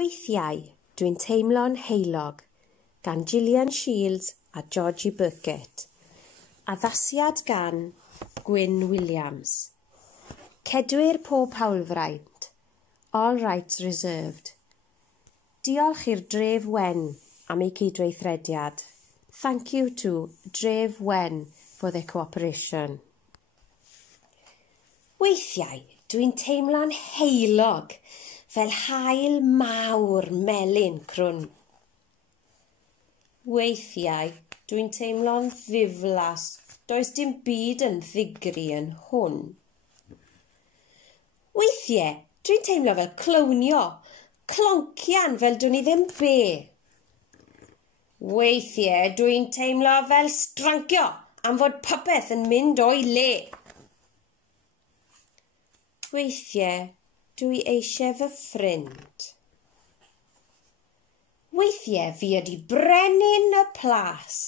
Weithiau, dwi'n teimlo'n heulog, gan Gillian Shields a Georgie Burkett. Addasiad gan Gwyn Williams. Cedwyr pob hawlfraint. All rights reserved. Diolch i'r Dref Wen am ei cydweithrediad. Thank you to Dref Wen for their cooperation. Weithiau, dwi'n teimlo'n heulog, fel haul mawr melyn crwn. Weithiau, dwi'n teimlo'n ddiflas, does dim byd yn ddigri yn hwn. Weithiau, dwi'n teimlo fel clownio, cloncian fel dwi'n i ddim be. Weithiau, dwi'n teimlo fel strancio am fod popeth yn mynd o'i le. Weithiau, dwi eisiau fy ffrind. Weithiau fi ydi brenin y plas.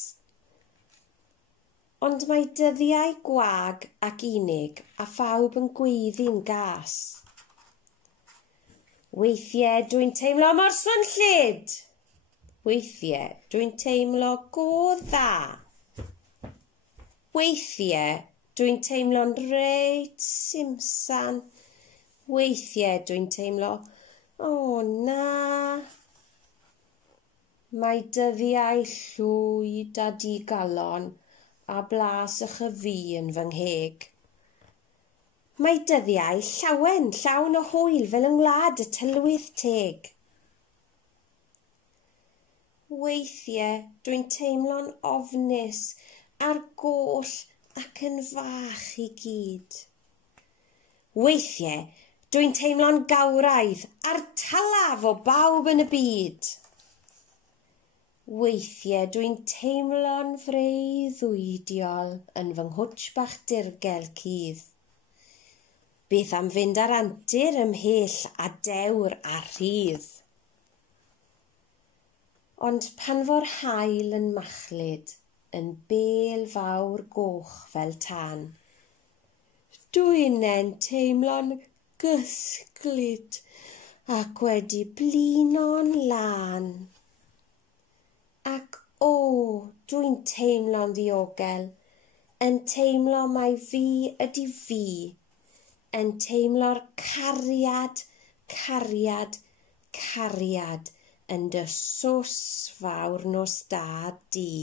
Ond mae dyddiau gwag ac unig a phawb yn gweiddi'n gas. Weithiau dwi'n teimlo mor swnllyd. Weithiau dwi'n teimlo go dda. Weithiau dwi'n teimlo'n reit simsan. Weithiau dwi'n teimlo, na. Mae dyddiau llwyd a digalon a blas y chyfi yn fy ngheg. Mae dyddiau llawen llawn o hwyl fel yng ngwlad y tylwyth teg. Weithiau dwi'n teimlo'n ofnus a'r goll ac yn fach i gyd. Weithiau dwi'n teimlo'n gawraidd a'r talaf o bawb yn y byd. Weithiau dwi'n teimlo'n freuddwydiol yn fy nghwtsh bach dirgel cudd. Beth am fynd ar antur ymhell a dewr a rhydd. Ond pan fo'r haul yn machlyd, yn bel fawr goch fel tan, dwi'n teimlo'n gysglyd ac wedi blino'n lan. Ac dwi'n teimlo'n ddiogel, yn teimlo mai fi ydi fi, yn teimlo'r cariad, cariad, cariad yn dy sws fawr nos da di.